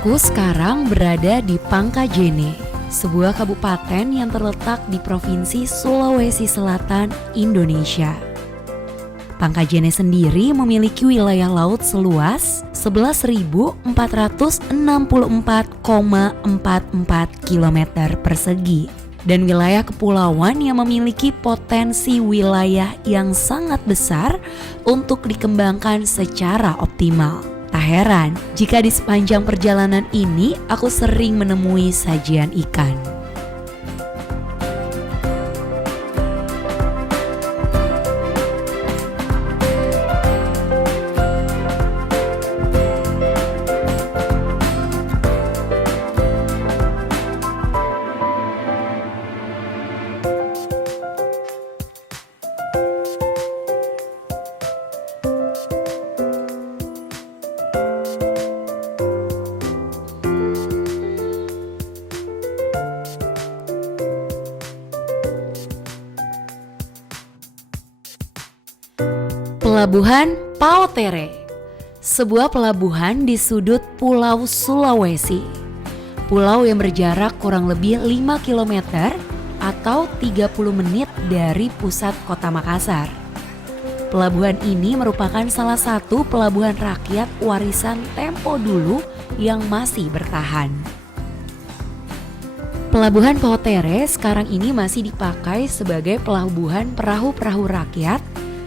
Aku sekarang berada di Pangkajene, sebuah kabupaten yang terletak di Provinsi Sulawesi Selatan, Indonesia. Pangkajene sendiri memiliki wilayah laut seluas 11.464,44 km persegi dan wilayah kepulauan yang memiliki potensi wilayah yang sangat besar untuk dikembangkan secara optimal. Tak heran jika di sepanjang perjalanan ini aku sering menemui sajian ikan. Pelabuhan Paotere, sebuah pelabuhan di sudut Pulau Sulawesi. Pulau yang berjarak kurang lebih 5 km atau 30 menit dari pusat kota Makassar. Pelabuhan ini merupakan salah satu pelabuhan rakyat warisan tempo dulu yang masih bertahan. Pelabuhan Paotere sekarang ini masih dipakai sebagai pelabuhan perahu-perahu rakyat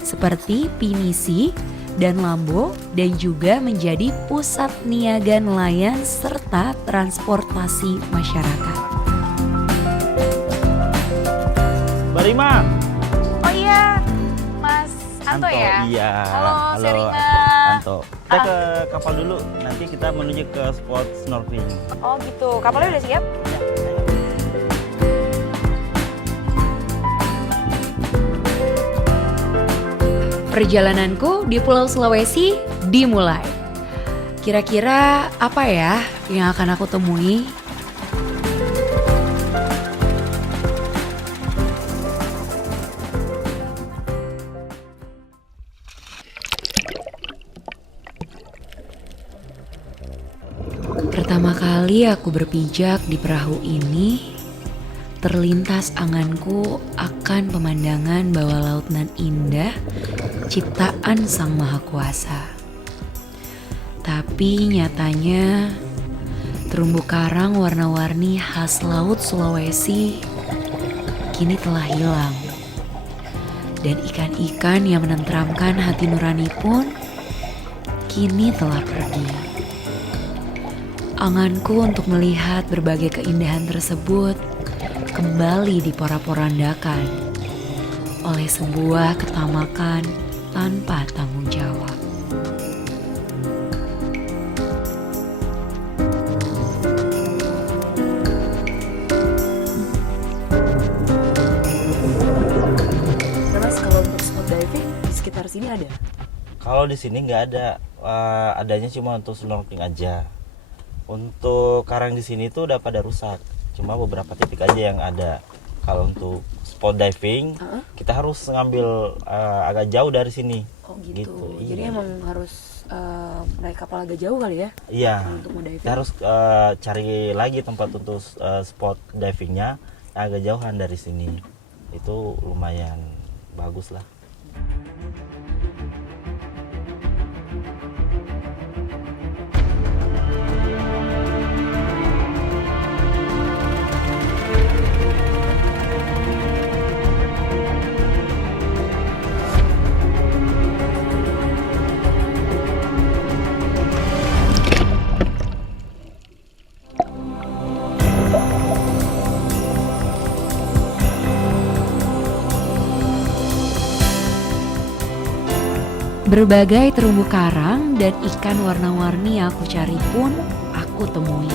seperti pinisi dan lambo, dan juga menjadi pusat niaga nelayan serta transportasi masyarakat. Mbak Rima. Oh iya, Mas Anto ya? Iya. Halo, saya Rima. Anto. Kita ke kapal dulu, nanti kita menuju ke spot snorkeling. Oh gitu, kapalnya udah siap? Perjalananku di Pulau Sulawesi dimulai. Kira-kira apa ya yang akan aku temui? Pertama kali aku berpijak di perahu ini, terlintas anganku akan pemandangan bawah laut nan indah ciptaan Sang Maha Kuasa. Tapi nyatanya terumbu karang warna-warni khas laut Sulawesi kini telah hilang. Dan ikan-ikan yang menenteramkan hati nurani pun kini telah pergi. Anganku untuk melihat berbagai keindahan tersebut kembali diporak-porandakan oleh sebuah ketamakan tanpa tanggung jawab. Terus kalau untuk spot diving di sekitar sini ada? Kalau di sini nggak ada, adanya cuma untuk snorkeling aja. Untuk karang di sini tuh udah pada rusak, cuma beberapa titik aja yang ada. Kalau untuk spot diving, kita harus ngambil agak jauh dari sini. Oh gitu. Iya. Jadi emang harus naik kapal agak jauh kali ya? Iya. Untuk mau diving. Kita harus cari lagi tempat untuk spot divingnya yang agak jauhan dari sini. Itu lumayan bagus lah. Berbagai terumbu karang dan ikan warna-warni yang aku cari pun aku temui.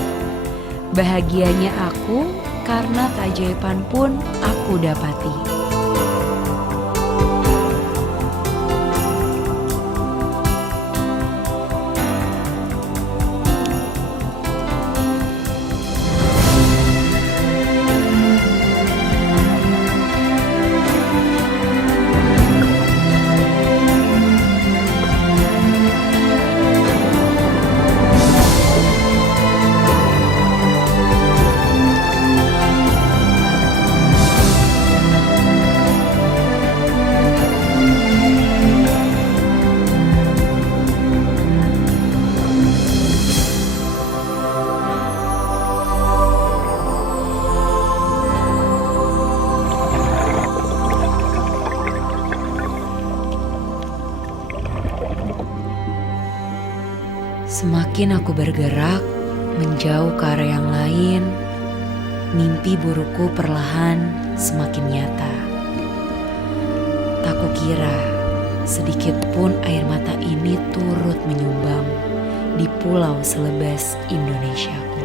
Bahagianya aku karena keajaiban pun aku dapati. Semakin aku bergerak menjauh ke arah yang lain, mimpi burukku perlahan semakin nyata. Tak kukira sedikit pun air mata ini turut menyumbang di pulau selebes Indonesiaku.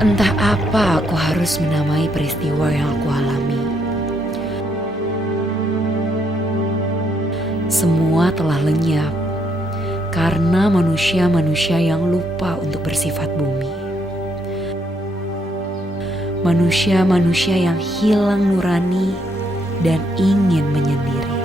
Entah apa aku harus menamai peristiwa yang aku alami. Semua telah lenyap karena manusia-manusia yang lupa untuk bersifat bumi. Manusia-manusia yang hilang nurani dan ingin menyendiri.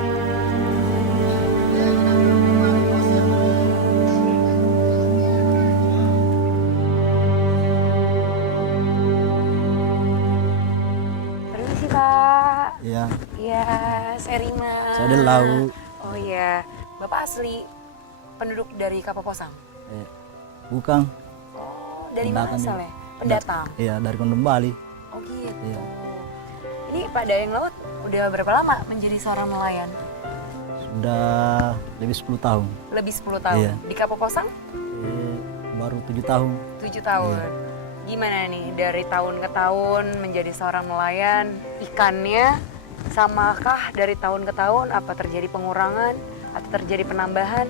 Permisi Pak. Iya, Iya, saya Rima. saya ada lau. Oh iya, Bapak asli penduduk dari Kapoposang? Bukan. Oh, dari mana Pendatang asalnya? Pendatang? Iya, dari Kondom Bali. Oh gitu. Iya. Ini Pak Dayang Laut udah berapa lama menjadi seorang nelayan? Sudah lebih 10 tahun. Lebih 10 tahun. Iya. Di Kapoposang? Baru 7 tahun. 7 tahun. Iya. Gimana nih dari tahun ke tahun menjadi seorang nelayan, ikannya samakah dari tahun ke tahun? Apa terjadi pengurangan atau terjadi penambahan?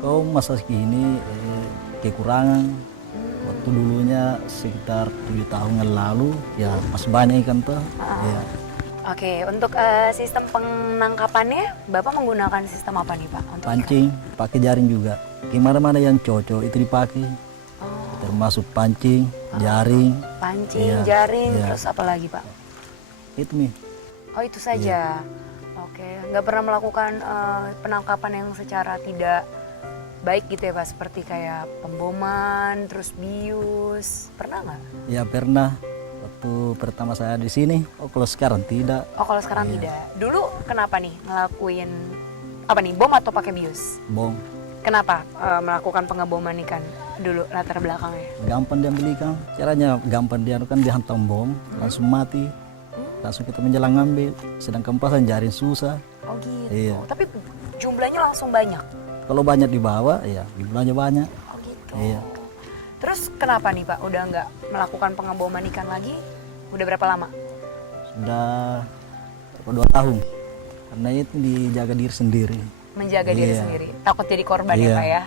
Kau masa segini kekurangan. Waktu dulunya sekitar 7 tahun yang lalu, ya masih banyak ikan tuh. Iya. Oke, untuk sistem penangkapannya, Bapak menggunakan sistem apa nih Pak? Untuk Pancing, pakai jaring juga. Gimana-mana yang cocok itu dipakai. Termasuk pancing, jaring, pancing, Iya, jaring, iya. terus apa lagi Pak? itu nih. Oh itu saja. Oke, nggak pernah melakukan penangkapan yang secara tidak baik gitu ya Pak? Seperti kayak pemboman, terus bius, pernah nggak? Ya pernah. Waktu pertama saya di sini. Oh kalau sekarang tidak. Oh kalau sekarang Iya. tidak. Dulu kenapa nih ngelakuin apa nih, bom atau pakai bius? Bom. Kenapa melakukan pengeboman ikan dulu latar belakangnya? Gampang dia beli kan. Caranya gampang dia kan dihantam bom, langsung mati. Langsung kita menjelang ngambil. Sedangkan pasang jaring susah. Oh gitu. Iya. Tapi jumlahnya langsung banyak. Kalau banyak dibawa, ya jumlahnya banyak. Oh gitu. Iya. Terus kenapa nih Pak udah nggak melakukan pengeboman ikan lagi? Udah berapa lama? Sudah 2 tahun. Karena itu dijaga diri sendiri. Menjaga diri Iya. sendiri. Takut jadi korban ya Iya. Pak ya?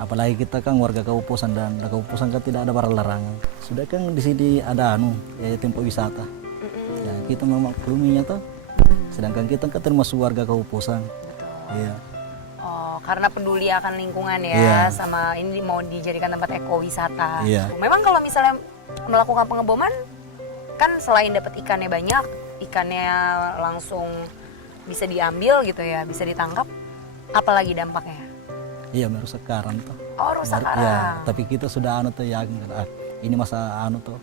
Apalagi kita kan warga Kapupasan dan di Kapupasan kan tidak ada barang larangan. Sudah kan di sini ada tempat wisata. Ya, kita memakluminya tuh. Sedangkan kita kan termasuk warga Kapupasan. Betul. Iya. Oh, karena peduli akan lingkungan ya, Iya. sama ini mau dijadikan tempat ekowisata. Iya. Memang kalau misalnya melakukan pengeboman, kan selain dapat ikannya banyak, ikannya langsung bisa diambil gitu ya, bisa ditangkap. Apalagi dampaknya? Iya merusak karang tuh. Oh, rusak Ya, karang. tapi kita sudah yakin kan, ini masa tuh.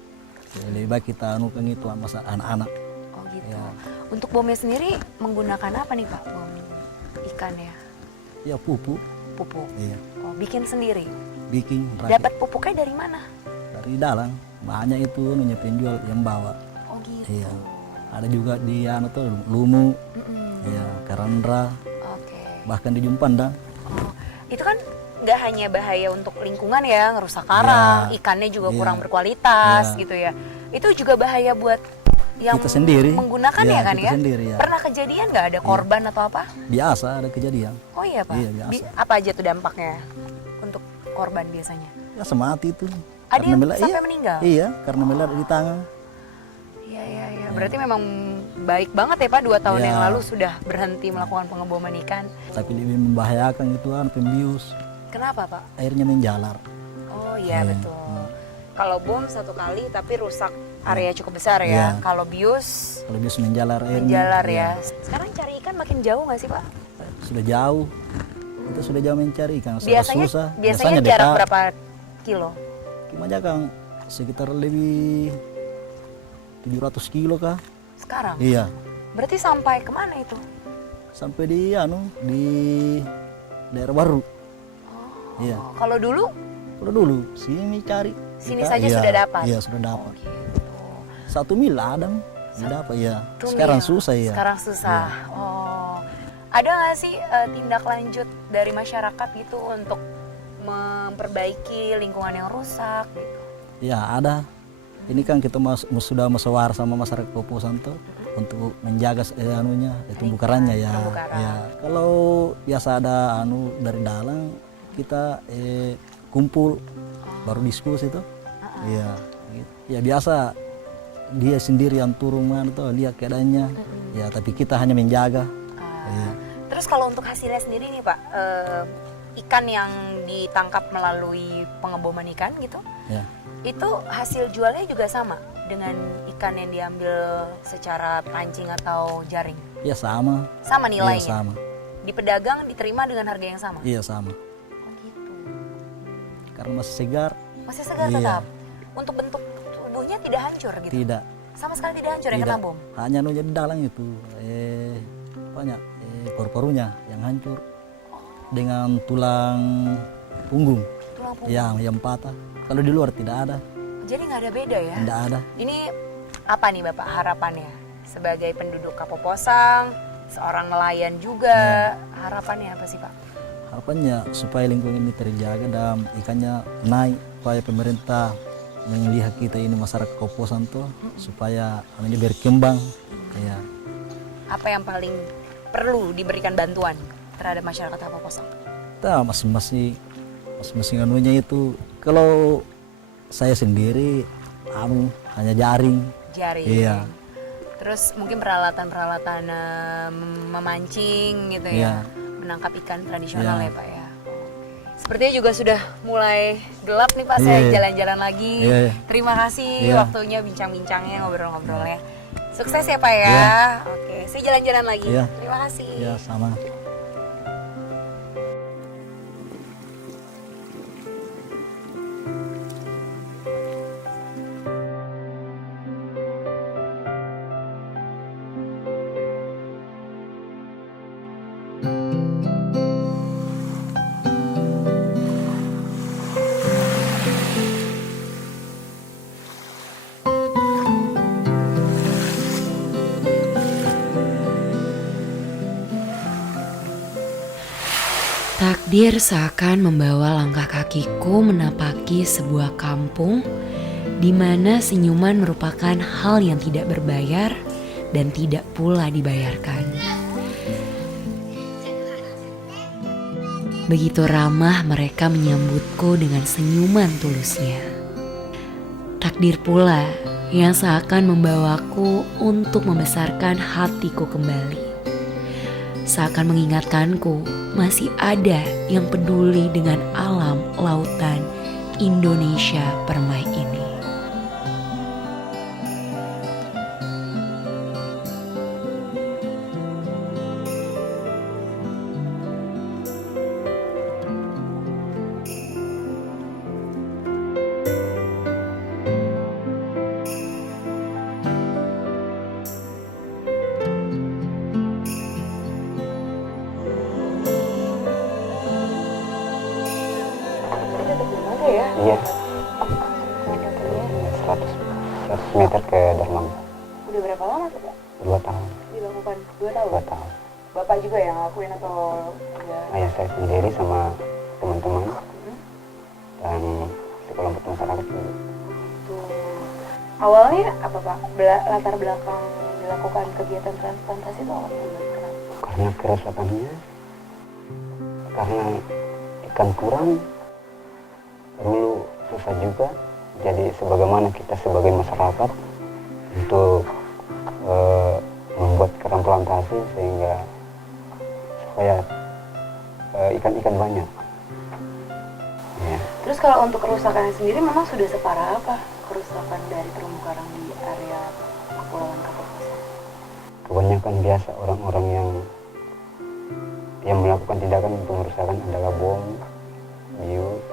Ya, lebih baik kita anukan itu masa anak-anak. Oh gitu. Ya. Untuk bomnya sendiri menggunakan apa nih Pak? Bom ikannya, Ya pupuk. pupuk. Iya. Oh, bikin sendiri. Bikin rakit Dapat pupuknya dari mana? dari dalam. Banyak itu penjual yang bawa. Oh gitu. Iya. Ada juga di tuh lumu. Mm-mm. Iya, karandra, Oke. bahkan di Jumpanda. Oh, itu kan nggak hanya bahaya untuk lingkungan ya, ngerusak karang, Iya. ikannya juga Iya. kurang berkualitas Iya. gitu ya. Itu juga bahaya buat yang Kita sendiri. menggunakan Iya, ya kan kita ya. sendiri, ya. Pernah kejadian nggak ada korban atau apa? Biasa ada kejadian. Oh iya Pak. Iya, biasa. Apa aja tuh dampaknya untuk korban biasanya? Ya semati itu. Ada yang meledak- sampai iya, meninggal? Iya, karena meledak di tangan. Iya iya iya. Berarti memang baik banget ya Pak 2 tahun Iya. yang lalu sudah berhenti melakukan pengeboman ikan. Tapi lebih membahayakan itu pembius. Kenapa Pak? Airnya menjalar. Oh iya Iya. betul. Kalau bom 1 kali tapi rusak area cukup besar ya. Iya. Kalau bius Kalau bius menjalar airnya. menjalar iya. ya. Sekarang cari ikan makin jauh nggak sih Pak? Sudah jauh. Kita sudah jauh mencari ikan. Sudah Biasanya susah. biasanya jarak dekat. berapa kilo? Gimana kan? Sekitar lebih 700 kilo kah? Sekarang? Iya. Berarti sampai kemana itu? Sampai di di daerah baru. Iya. Oh, kalau dulu Kalau dulu sini cari. sini Kita- saja iya, sudah dapat? Iya sudah dapat. Oh, gitu. 1 mil ada. Sudah dapat ya. Tuh, Sekarang Mil. susah ya. Sekarang susah. Oh. Ada nggak sih tindak lanjut dari masyarakat gitu untuk memperbaiki lingkungan yang rusak gitu? Ya ada. Ini kan kita sudah musyawarah sama masyarakat Kapusan tuh untuk menjaga terumbu karangnya ya. Terumbu karang. Ya kalau biasa ada dari dalam kita kumpul baru diskusi tuh. Iya. Gitu. Ya biasa dia sendiri yang turun tuh lihat keadaannya. Ya tapi kita hanya menjaga. Iya. Terus kalau untuk hasilnya sendiri nih Pak, ikan yang ditangkap melalui pengeboman ikan gitu, Ya. itu hasil jualnya juga sama dengan ikan yang diambil secara pancing atau jaring? Ya sama. Sama nilainya? Iya sama. Di pedagang diterima dengan harga yang sama? Iya sama. Oh gitu. Karena masih segar. Masih segar Iya. tetap? Untuk bentuk tubuhnya tidak hancur gitu? Tidak. Sama sekali tidak hancur yang Tidak. kena bom? Hanya di dalam itu banyak paru-parunya yang hancur dengan tulang punggung Tulang punggung? yang patah. Kalau di luar tidak ada, Jadi nggak ada beda ya? tidak ada. Ini apa nih Bapak harapannya? Sebagai penduduk Kapoposang, seorang nelayan juga, harapannya apa sih Pak? Harapannya supaya lingkungan ini terjaga dan ikannya naik, supaya pemerintah melihat kita ini masyarakat Kapusan tuh supaya ini berkembang. Ya, Apa yang paling perlu diberikan bantuan terhadap masyarakat Kapoposang? kita masing-masing anunya itu. Kalau saya sendiri hanya jaring. Jaring. Iya. Terus mungkin peralatan-peralatan memancing gitu ya, Iya. menangkap ikan tradisional Iya. ya Pak ya. Sepertinya juga sudah mulai gelap nih Pak, saya Iya. jalan-jalan lagi. Iya, iya. Terima kasih Iya. waktunya bincang-bincangnya, ngobrol-ngobrolnya. Sukses ya Pak ya. Iya. Oke, saya jalan-jalan lagi. Iya. Terima kasih. Ya sama. Takdir seakan membawa langkah kakiku menapaki sebuah kampung di mana senyuman merupakan hal yang tidak berbayar dan tidak pula dibayarkan. Begitu ramah mereka menyambutku dengan senyuman tulusnya. Takdir pula yang seakan membawaku untuk membesarkan hatiku kembali. Seakan mengingatkanku masih ada yang peduli dengan alam lautan Indonesia permai ini. Iya. 100 meter ke dermaga. Udah berapa lama tuh Pak 2 tahun. dilakukan? 2 tahun? 2 tahun. Bapak juga yang ngelakuin atau ya? Ayah saya sendiri sama teman-teman dan sekelompok masyarakat juga. Tuh. Awalnya apa Pak? Latar belakang dilakukan kegiatan transplantasi itu apa? Kenapa? Karena kerusakannya, karena ikan kurang, dulu susah juga. Jadi sebagaimana kita sebagai masyarakat untuk membuat kerang plantasi sehingga supaya ikan-ikan banyak. Ya. Terus kalau untuk kerusakan sendiri memang sudah separah apa kerusakan dari terumbu karang di area Kepulauan Kapuasang? Kebanyakan biasa orang-orang yang melakukan tindakan pengerusakan adalah bom, bius,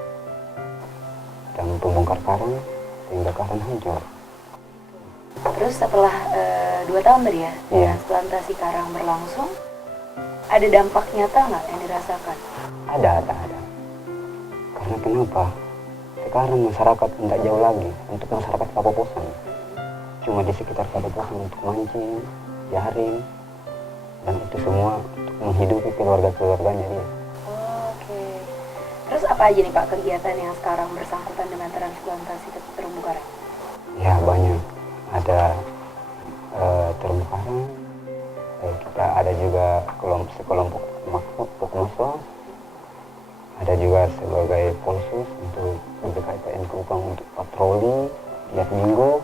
dan pembongkar karang sehingga karang hancur. Terus setelah 2 tahun tadi ya, Iya. transplantasi karang berlangsung, ada dampak nyata nggak yang dirasakan? Ada. Karena kenapa? Sekarang masyarakat tidak jauh lagi untuk masyarakat Kapuasang. Cuma di sekitar Kapuasang untuk mancing, jaring, dan itu semua untuk menghidupi keluarganya dia. Oke. Terus apa aja nih Pak kegiatan yang sekarang bersangkutan dengan transplantasi terumbu karang? Ya banyak, ada terumbu karang, kita ada juga sekelompok Pokmuswa, ada juga sebagai polsus untuk BKKN Kupang untuk patroli tiap minggu.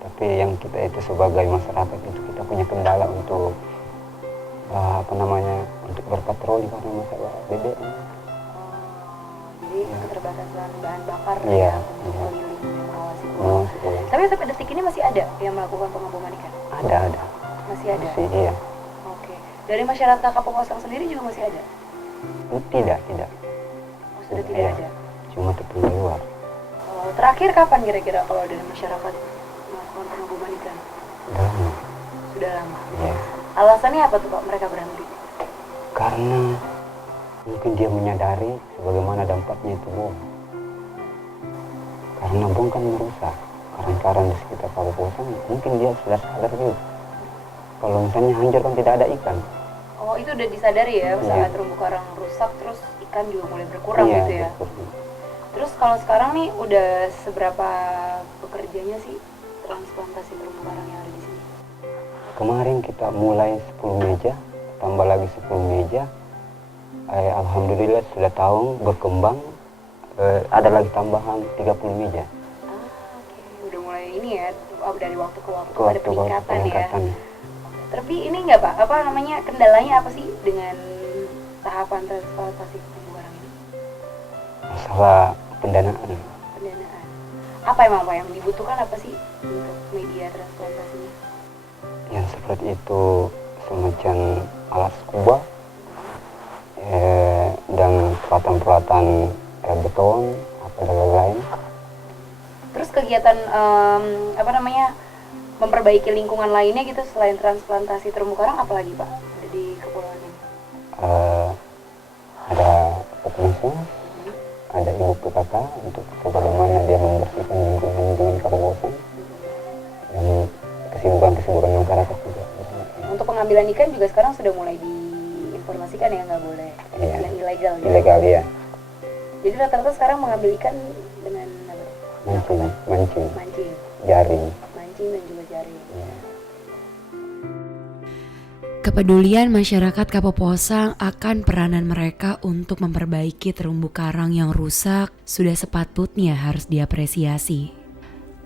Tapi yang kita itu sebagai masyarakat itu kita punya kendala untuk untuk berpatroli karena masalah BBM. Jadi keterbatasan bahan bakar Iya, untuk iya. keliling mengawasi pulau. Tapi sampai detik ini masih ada yang melakukan pengaboman ikan? Ada. Masih ada? Masih, iya. Oke. Dari masyarakat Kapuasang sendiri juga masih ada? Tidak. Oh, sudah tidak Iya. ada? Cuma tetangga luar. Oh, terakhir kapan kira-kira kalau dari masyarakat melakukan pengaboman ikan? Udah lama. Sudah lama. Iya. Alasannya apa tuh Pak mereka berhenti? Karena mungkin dia menyadari sebagaimana dampaknya itu bom. Karena bom kan merusak karang-karang di sekitar Kapuasang, mungkin dia sudah sadar juga. Kalau misalnya hancur kan tidak ada ikan. Oh, itu udah disadari ya saat Iya. terumbu karang rusak terus ikan juga mulai berkurang Iya, gitu ya. betul. Terus kalau sekarang nih udah seberapa bekerjanya sih transplantasi terumbu karang yang ada di sini? Kemarin kita mulai 10 meja, tambah lagi 10 meja. Alhamdulillah sudah tahun berkembang, ada lagi tambahan 30 meja. Oke. Udah mulai ini ya, dari waktu ke waktu Ke ada waktu peningkatan ya. Tapi ini nggak Pak, kendalanya apa sih dengan tahapan transplantasi terumbu karang ini? Masalah pendanaan. Pendanaan. Apa emang Pak yang dibutuhkan apa sih untuk media transplantasinya? Yang seperti itu semacam alat scuba dan peralatan beton dan lain-lain. Terus kegiatan memperbaiki lingkungan lainnya gitu selain transplantasi terumbu karang apalagi Pak ada di kepulauan ini? Ada Pokmuswa, ada Ibu PKK untuk bagaimana dia membersihkan lingkungan Kapuasang dan kesibukan masyarakat juga. Untuk pengambilan ikan juga sekarang sudah mulai diinformasikan ya nggak boleh Iya. yang ilegal gitu. Ilegal ya, Jadi rata-rata sekarang mengambil ikan dengan apa? mancing, Mancing, jaring. mancing dan juga jaring. Ya. Kepedulian masyarakat Kapuasang akan peranan mereka untuk memperbaiki terumbu karang yang rusak sudah sepatutnya harus diapresiasi.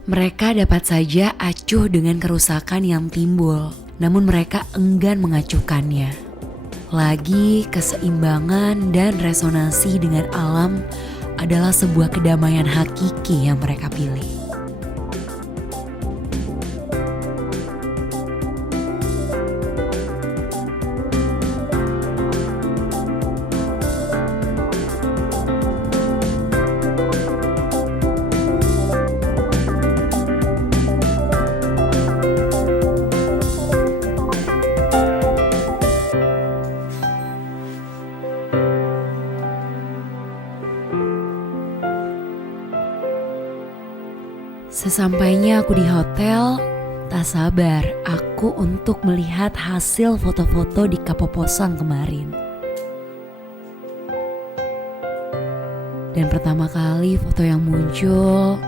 Mereka dapat saja acuh dengan kerusakan yang timbul, namun mereka enggan mengacuhkannya. Lagi, keseimbangan dan resonansi dengan alam adalah sebuah kedamaian hakiki yang mereka pilih. Sesampainya aku di hotel, tak sabar aku untuk melihat hasil foto-foto di Kapuasang kemarin. Dan pertama kali foto yang muncul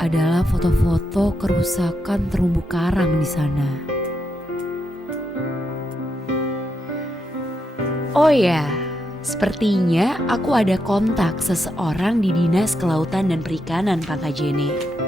adalah foto-foto kerusakan terumbu karang di sana. Oh ya, sepertinya aku ada kontak seseorang di Dinas Kelautan dan Perikanan Pangkajene.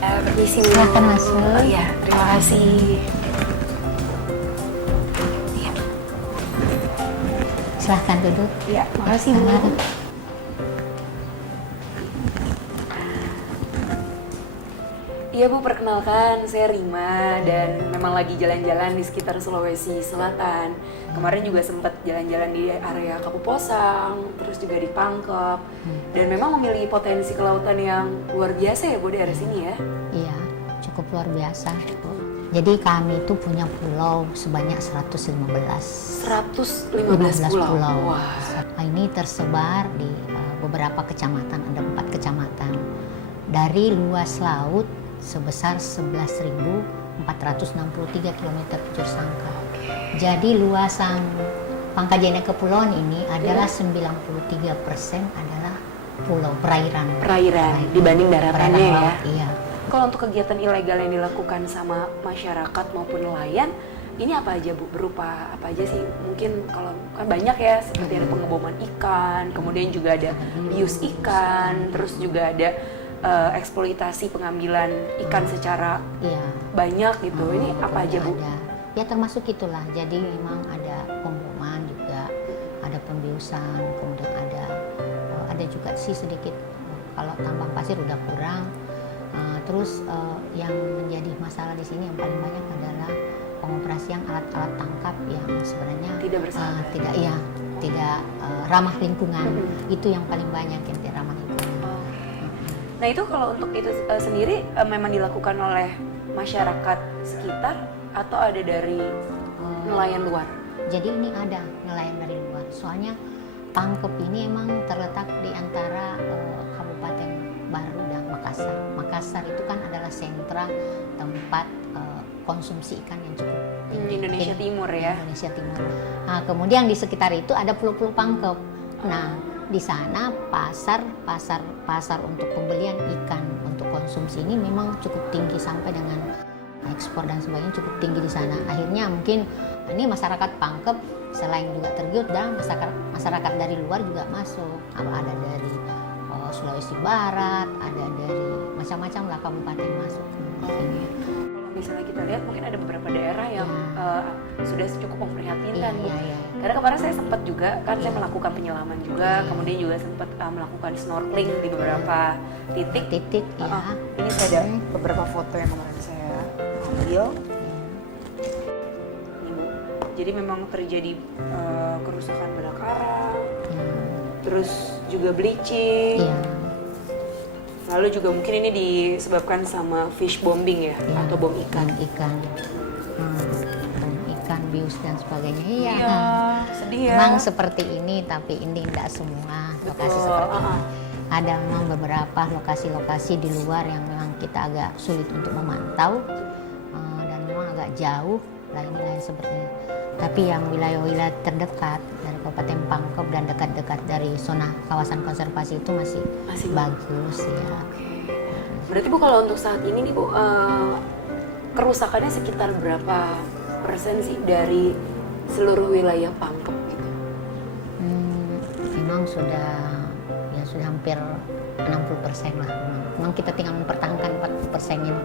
Permisi, Silahkan masuk. Oh iya, terima kasih. Silahkan duduk. Iya, makasih Bu. Sama. Iya Bu, perkenalkan saya Rima dan memang lagi jalan-jalan di sekitar Sulawesi Selatan. Kemarin juga sempat jalan-jalan di area Kapuposang, terus juga di Pangkep. Dan memang memiliki potensi kelautan yang luar biasa ya Bu daerah sini ya. Iya, cukup luar biasa. Jadi kami itu punya pulau sebanyak 115 pulau. Wah. Ini tersebar di beberapa kecamatan, ada 4 kecamatan. Dari luas laut sebesar 11.463 km bujur sangkar. Jadi luasan Pangkajene Kepulauan ini adalah 93% adalah pulau perairan Dibanding daratannya ya. laut, iya. Kalau untuk kegiatan ilegal yang dilakukan sama masyarakat maupun nelayan, ini apa aja Bu? Berupa apa aja sih? Mungkin kalau kan banyak ya, seperti ada pengeboman ikan, kemudian juga ada bius ikan, terus juga ada eksploitasi pengambilan ikan secara Iya. banyak gitu. Ini apa aja Bu? Ada. Ya termasuk itulah. Jadi memang ada pemboman juga, ada pembiusan, kemudian ada juga sih sedikit kalau tambang pasir udah kurang. Terus yang menjadi masalah di sini yang paling banyak adalah pengoperasian alat-alat tangkap yang sebenarnya Tidak bersahabat. tidak ramah lingkungan. Itu yang paling banyak yang tidak ramah lingkungan. Nah itu kalau untuk itu sendiri memang dilakukan oleh masyarakat sekitar atau ada dari nelayan luar? Jadi ini ada nelayan dari luar. Soalnya Pangkep ini emang terletak di antara Kabupaten Baru dan Makassar. Makassar itu kan adalah sentra tempat konsumsi ikan yang cukup tinggi. Indonesia Timur ya. Indonesia Timur. Nah, kemudian di sekitar itu ada pulau-pulau Pangkep. Nah, di sana pasar untuk pembelian ikan untuk konsumsi ini memang cukup tinggi sampai dengan ekspor dan sebagainya cukup tinggi di sana. Akhirnya mungkin ini masyarakat Pangkep selain juga tergiur dan masyarakat dari luar juga masuk. Ada dari Sulawesi Barat, ada dari macam-macam lah kabupaten masuk ke sini. Kalau misalnya kita lihat mungkin ada beberapa daerah yang sudah cukup memprihatinkan Bu. Iya. Karena kemarin saya sempat juga kan saya melakukan penyelaman juga, kemudian juga sempat melakukan snorkeling di beberapa titik. Ya. Ini saya ada beberapa foto yang kemarin saya ambil. Ini Bu. Jadi memang terjadi kerusakan pada karang, terus juga bleaching. Iya. Lalu juga mungkin ini disebabkan sama fish bombing ya, atau bom ikan. Bom ikan, bius dan sebagainya. Iya. Sedih ya. Memang seperti ini, tapi ini tidak semua lokasi seperti ini. Ada memang beberapa lokasi-lokasi di luar yang memang kita agak sulit untuk memantau dan memang agak jauh lain-lain seperti ini. Tapi yang wilayah-wilayah terdekat dari Kabupaten Pangkep dan dekat-dekat dari zona kawasan konservasi itu masih bagus ya. Berarti Bu kalau untuk saat ini nih Bu, kerusakannya sekitar berapa persen sih dari seluruh wilayah Pangkep gitu? Memang sudah hampir 60% lah. Memang kita tinggal mempertahankan 40% ini.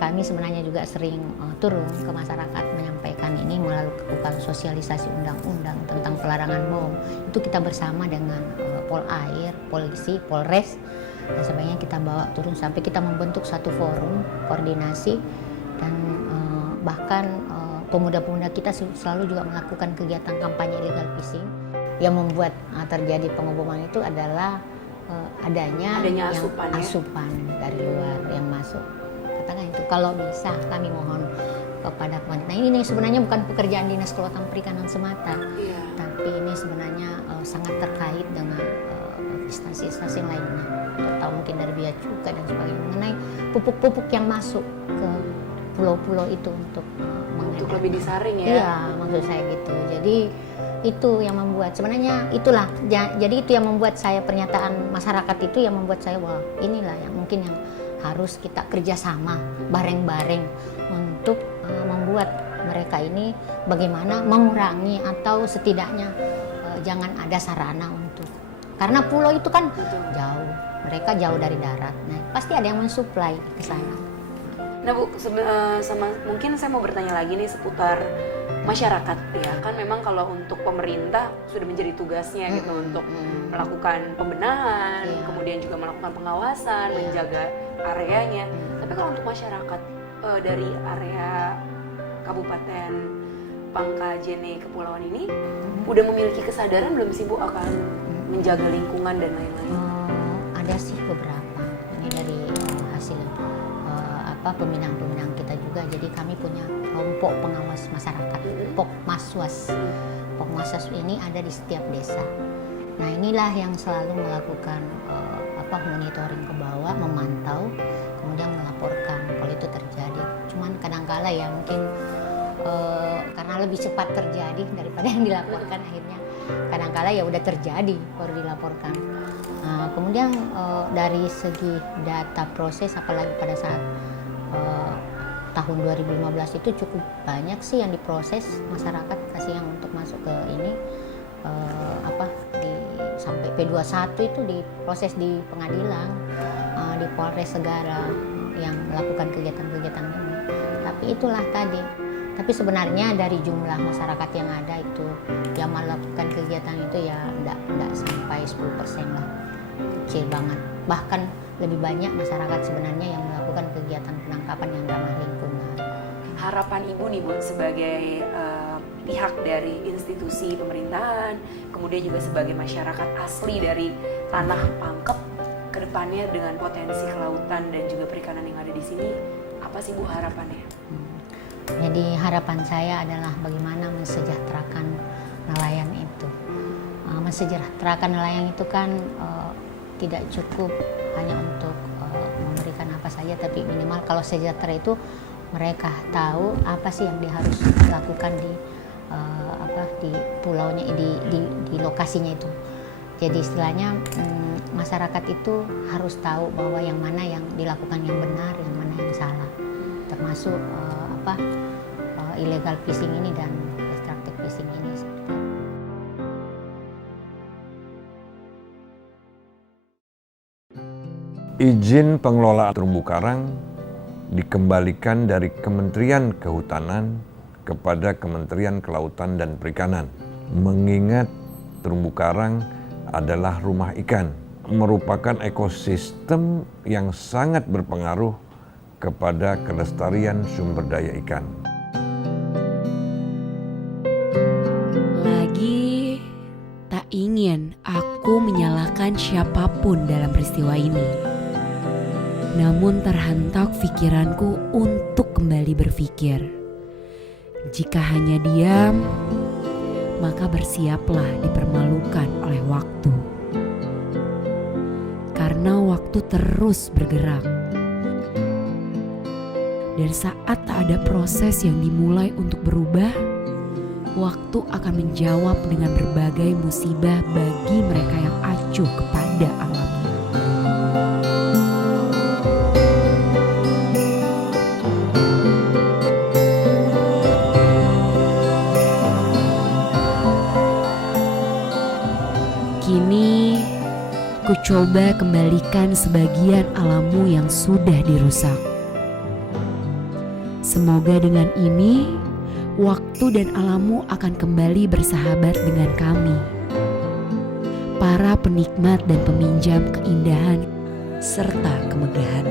Kami sebenarnya juga sering turun ke masyarakat menyampaikan ini melalui melakukan sosialisasi undang-undang tentang pelarangan bom. Itu kita bersama dengan Polair, polisi, Polres, dan sebagainya kita bawa turun sampai kita membentuk satu forum koordinasi dan bahkan pemuda-pemuda kita selalu juga melakukan kegiatan kampanye illegal fishing. Yang membuat terjadi pengeboman itu adalah adanya asupan dari luar yang masuk. Katakan itu kalau bisa kami mohon kepada pemerintah. Ini sebenarnya bukan pekerjaan Dinas Kelautan Perikanan semata, tapi ini sebenarnya sangat terkait dengan instansi-instansi lainnya, atau mungkin dari Bea Cukai dan sebagainya mengenai pupuk-pupuk yang masuk ke pulau-pulau itu untuk lebih disaring ya. Iya, maksud saya gitu. Jadi itu yang membuat sebenarnya itulah. Jadi itu yang membuat saya pernyataan masyarakat itu yang membuat saya wah inilah yang mungkin yang harus kita kerjasama bareng-bareng untuk membuat mereka ini bagaimana mengurangi atau setidaknya jangan ada sarana untuk karena pulau itu kan jauh, mereka jauh dari darat, nah pasti ada yang mensuplai ke sana. Nah Bu, sama mungkin saya mau bertanya lagi nih seputar masyarakat ya. Kan memang kalau untuk pemerintah sudah menjadi tugasnya gitu untuk melakukan pembenahan, kemudian juga melakukan pengawasan, menjaga areanya. Tapi kalau untuk masyarakat dari area Kabupaten Pangkajene Kepulauan ini udah memiliki kesadaran belum sih Bu akan menjaga lingkungan dan lain-lain? Ada sih beberapa. Ini dari hasil peminang-peminang kita juga. Jadi kami punya kelompok pengawas masyarakat, Pokmaswas. Pokmaswas ini ada di setiap desa. Nah inilah yang selalu melakukan monitoring ke bawah, memantau, kemudian melaporkan kalau itu terjadi. Cuman kadang-kala ya mungkin karena lebih cepat terjadi daripada yang dilaporkan, akhirnya kadang-kala ya udah terjadi baru dilaporkan. Kemudian dari segi data proses, apalagi pada saat tahun 2015 itu cukup banyak sih yang diproses masyarakat, kasih yang untuk masuk ke ini sampai P21 itu diproses di pengadilan, di Polres Segara yang melakukan kegiatan-kegiatan ini. Tapi itulah tadi. Tapi sebenarnya dari jumlah masyarakat yang ada itu yang melakukan kegiatan itu ya enggak sampai 10% lah, kecil banget. Bahkan lebih banyak masyarakat sebenarnya yang melakukan kegiatan penangkapan yang ramah lingkungan. Harapan Ibu nih Bu sebagai pihak dari institusi pemerintahan, kemudian juga sebagai masyarakat asli dari tanah Pangkep ke depannya dengan potensi kelautan dan juga perikanan yang ada di sini, apa sih Bu harapannya? Jadi harapan saya adalah bagaimana mensejahterakan nelayan itu. Mensejahterakan nelayan itu kan tidak cukup hanya untuk memberikan apa saja, tapi minimal kalau sejahtera itu mereka tahu apa sih yang dia harus lakukan di pulaunya, di lokasinya itu. Jadi istilahnya masyarakat itu harus tahu bahwa yang mana yang dilakukan yang benar, yang mana yang salah, termasuk illegal fishing ini dan destructive fishing ini. Izin pengelolaan terumbu karang dikembalikan dari Kementerian Kehutanan kepada Kementerian Kelautan dan Perikanan. Mengingat terumbu karang adalah rumah ikan, merupakan ekosistem yang sangat berpengaruh kepada kelestarian sumber daya ikan. Lagi tak ingin aku menyalahkan siapapun dalam peristiwa ini. Namun terhentak pikiranku untuk kembali berpikir. Jika hanya diam, maka bersiaplah dipermalukan oleh waktu. Karena waktu terus bergerak. Dan saat tak ada proses yang dimulai untuk berubah, waktu akan menjawab dengan berbagai musibah bagi mereka yang acuh kepada alamnya. Kini, ku coba kembalikan sebagian alammu yang sudah dirusak. Semoga dengan ini, waktu dan alammu akan kembali bersahabat dengan kami. Para penikmat dan peminjam keindahan serta kemegahan.